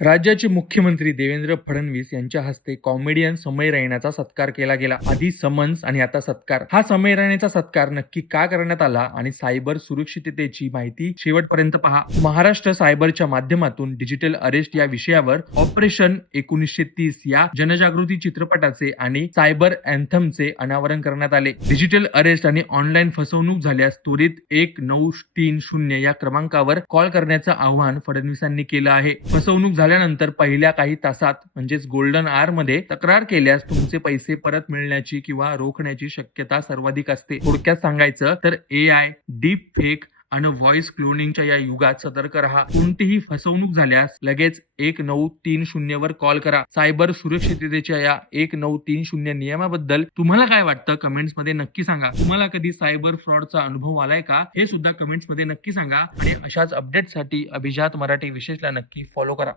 राज्याचे मुख्यमंत्री देवेंद्र फडणवीस यांच्या हस्ते कॉमेडियन समय रैनाचा सत्कार केला गेला. आधी समन्स आणि आता सत्कार. हा समय रैनाचा सत्कार नक्की का करण्यात आला आणि सायबर सुरक्षिततेची माहिती शेवटपर्यंत पहा. महाराष्ट्र सायबरच्या माध्यमातून डिजिटल अरेस्ट या विषयावर ऑपरेशन 1930 या जनजागृती चित्रपटाचे आणि सायबर अँथमचे अनावरण करण्यात आले. डिजिटल अरेस्ट आणि ऑनलाईन फसवणूक झाल्यास त्वरित 1930 या क्रमांकावर कॉल करण्याचं आवाहन फडणवीसांनी केलं आहे. फसवणूक झाल्यानंतर पहिल्या काही तासात म्हणजेच गोल्डन आवर मध्ये तक्रार केल्यास तुमचे पैसे परत मिळण्याची किंवा रोखण्याची शक्यता सर्वाधिक असते. थोडक्यात सांगायचं तर AI, डीप फेक आणि व्हॉइस क्लोनिंगच्या या युगात सतर्क राहा. कोणतीही फसवणूक झाल्यास लगेच 1930 वर कॉल करा. सायबर सुरक्षिततेच्या या 1930 नियमाबद्दल तुम्हाला काय वाटतं कमेंट्स मध्ये नक्की सांगा. तुम्हाला कधी सायबर फ्रॉडचा अनुभव आलाय का हे सुद्धा कमेंट्स मध्ये नक्की सांगा. आणि अशाच अपडेटसाठी अभिजात मराठी विशेषला नक्की फॉलो करा.